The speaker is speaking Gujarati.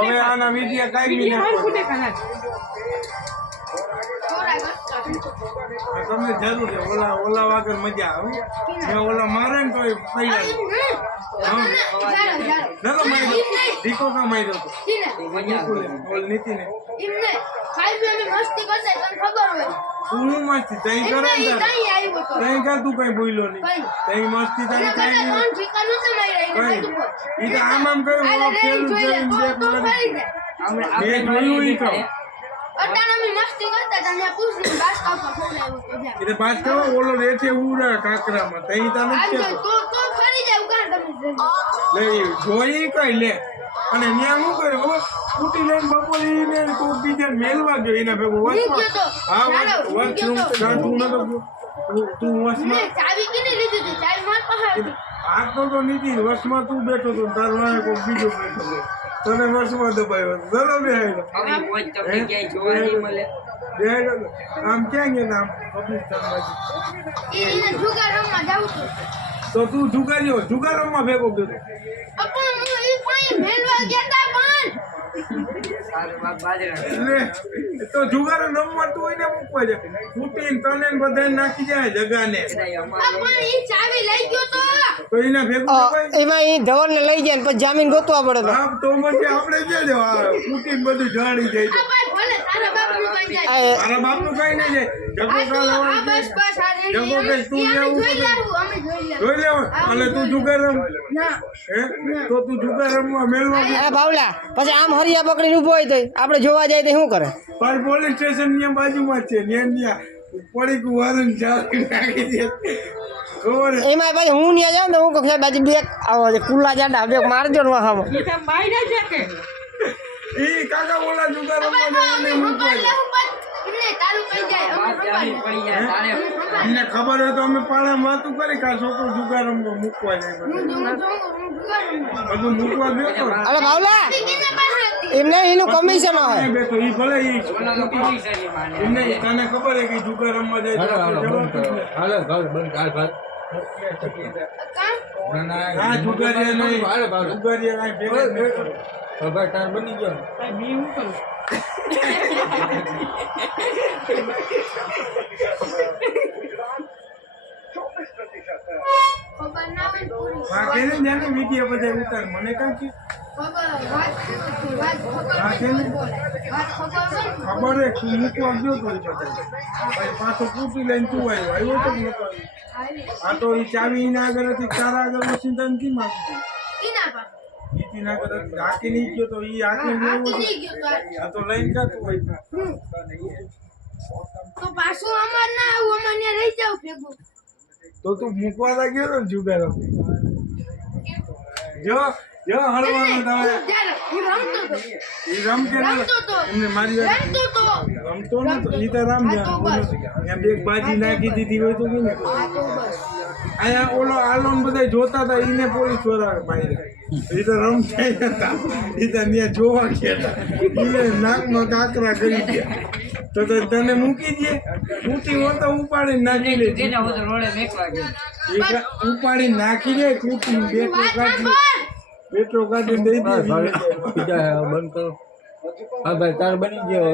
હવે આના વિડિયા કાઈ તમને જરૂર છે ઓલા વગર મજા આવે ઓલા મારે ને તો દીકો કા માર્યો હતો નીતિ ને તું મસ્તી તઈ કરે તઈ કા તું કઈ બોલ્યો નહીં તઈ મસ્તી તારી કઈ ઈ તો આમ કઈ ઓલો ખેલું જોઈને બે જોયું ઈ તો અટાણામી મસ્તી કરતા તમે પૂછ્યું બાસ કાપા ખોલાવ્યો તો જા એટલે બાસ કાપા ઓલો રેઠે ઉડા કાકરામાં તઈ તા નથી તો ફરી જાવ કાં તમે લે જોઈ કઈ લે અને ન્યા હું કરે ફૂટી લઈને બપોરી ને તો બીજા મેલવા ગયો એના ભેગો હા વોશરૂમ તું ન તું વસમાં ચાવી કેને લીધી હતી ચાવી માર પાસે આ તો નીતિ વસમાં તું બેઠો તો તાર વાળે કોઈ બીજો બેઠો તને વસમાં દબાયો બરોબર આમ ક્યાં ગયા આમ એને જુગાર રમવા જાઉં છું તો તું જુગાર રમવા ભેગો ગયો પણ હું ઈ પાણી મેલવા ગયા તા તો જુગાર રમવા તું એને મૂકવા જાય ફૂટીને તને બધાને નાખી જાય જગાને પણ ઈ ચાવી લઈ ગયો તો એના ભેગો એમાં ઈ ધવલ ને લઈ જાય પછી જામીન ગોતવા પડે હા તો પછી આપણે જે ફૂટીને બધું જાણી જાય ભલે તારા બાપનું કઈ જાય તારા બાપનું કઈ નહીં જાય જગો કાલ બસ આ જગો કે તું જોઈ લેવું અમે જોઈ લેવું અને તું જુગાર રમ ના હે તો તું જુગાર રમવા મેળવા અરે બાવલા પછી આમ હરિયા પકડીને ઊભો હોય તો આપણે જોવા જાય તો શું કરે પર પોલીસ સ્ટેશન ની બાજુમાં છે ન્યા પડી ગયું વારન ચાવી નાખી દે ખબર એમાં પછી હું ત્યાં જાઉં ને હું કહું સાહેબ બાજુ બેક આવો છે કુલ્લા જાંડા બેક મારજો ને વાહામાં ઈ કાકા ઓલા જુગાર રમવા જાય મૂકવા અમને ખબર હોય તો અમે પાણા વાતું કરી કા છોકરો જુગાર રમવા મૂકવા જાય બધું મૂકવા બેઠો અરે બાવલા એમને એનું કમિશન હોય બેઠો ઈ ભલે ઈ એમને તને ખબર હે કે જુગાર રમવા જાય હાલે બંધ કાલ ભાત ના જુગારિયા નહીં જુગારિયા નહીં ભેગા હવે તાર બની ગયો મી હું કરું વિડીયો બધા ઉતાર મને કામ છે ખબર હે તું મૂકવા ગયો તો પાછો પૂછી લઈને તું આવ્યો તો આ તો એ ચાવી ના આગળ હતી તારા આગળ મશીન તને કી માંગતી નીતિ ના કરે આખી નહીં ગયો તો ઈ આખી આ તો લઈને કાતું હોય તો પાછું અમાર ના આવું અમાર રહી જાવ ભેગું તો તું મૂકવા લાગ્યો ને જુગાર જો હળવાનું તમે ઈ રમ કે એમને મારી રમતો નતો ઈ તો રામ ત્યાં બે બાજી નાખી દીધી હોય તો કે ને આયા ઓલો આલોન બધા જોતા હતા ઈને પોલીસ વાળા માર્યા ઈ તો રમતા હતા ઈ તો ત્યાં જોવા ગયા ઈને નાકમાં કાકરા કરી ગયા તો તને મૂકી દે ફૂટી હોતો ઉપાડીને નાખી દે ઉપાડીને નાખી દે ફૂટી બેટરો કાઢીને દઈ દે બંધ કરો હા ભાઈ તાર બની ગયો